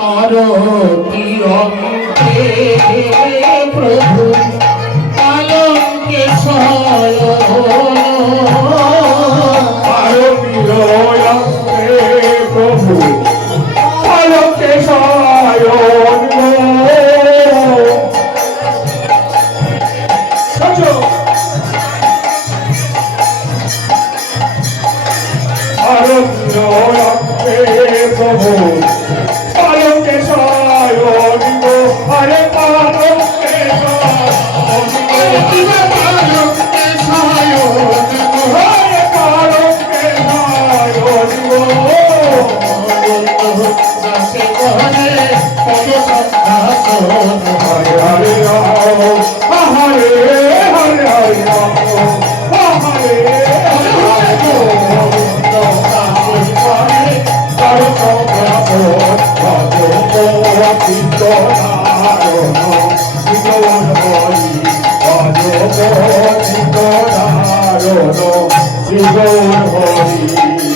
আরতি অঙ্কে প্রভু আলঙ্কে শয়ন আরতি অঙ্কে প্রভু আলঙ্কে শয়ন আরতি অঙ্কে প্রভু পালকে শয়ন গো আরে পালকে পালঙ্কে শয়ন আরে পালকে শয়ন গো দাসে ঘরে পদ সন্ধাসন হরে হরে রাম হরে হরে হরে রাম হরে হরে গোবিন্দ দাসে ঘরে তার সঙ্গ চিত্ত নারায়ণ বিগবন হরি ভজ চিত্ত নারায়ণ বিগবন হরি